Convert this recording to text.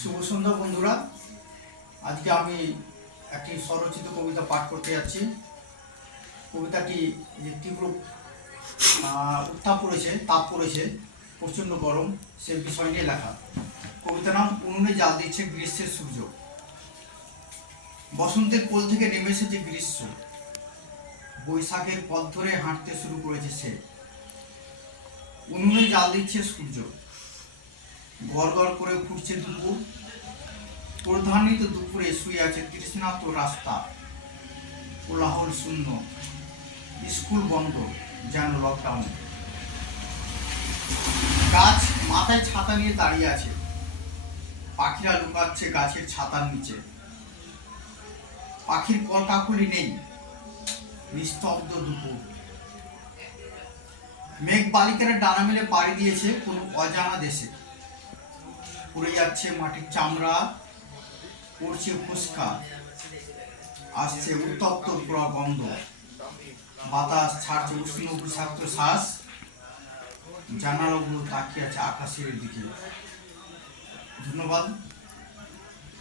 শুভ সন্ধ্যা বন্ধুরা। আজকে আমি একটি স্বরচিত কবিতা পাঠ করতে যাচ্ছি। কবিতাটি যে তীব্র উত্তাপ পড়েছে, তাপ পড়েছে, প্রচণ্ড গরম, সে বিষয় নিয়ে লেখা। কবিতার নাম, উনুনে জাল দিচ্ছে গ্রীষ্মের সূর্য। বসন্তের কোল থেকে নেমে এসেছে গ্রীষ্ম। বৈশাখের পথ ধরে হাঁটতে শুরু করেছে সে। উনুনে জাল দিচ্ছে সূর্য। গড় গড় করে ফুটছে দুপুর প্রধানিত দুপুরে শুয়ে আছে তৃষ্ণাত রাস্তা। কোলাহল শূন্য। স্কুল বন্ধ, যেন লকডাউন গাছ মাথায় ছাতা নিয়ে দাঁড়িয়ে আছে। পাখিরা লুকাচ্ছে গাছের ছাতার নিচে। পাখির কলকাকুলি নেই। নিস্তব্ধ দুপুর। মেঘ বালিকারা ডানা মেলে পাড়ি দিয়েছে কোন অজানা দেশে। পড়ে যাচ্ছে মাটির চামড়া, পড়ছে ফুসকা, আসছে উত্তপ্ত গন্ধ। বাতাস ছাড়ছে উষ্ণ বিষাক্ত শ্বাস। জানালাগুলো তাকিয়ে আছে আকাশের দিকে। ধন্যবাদ।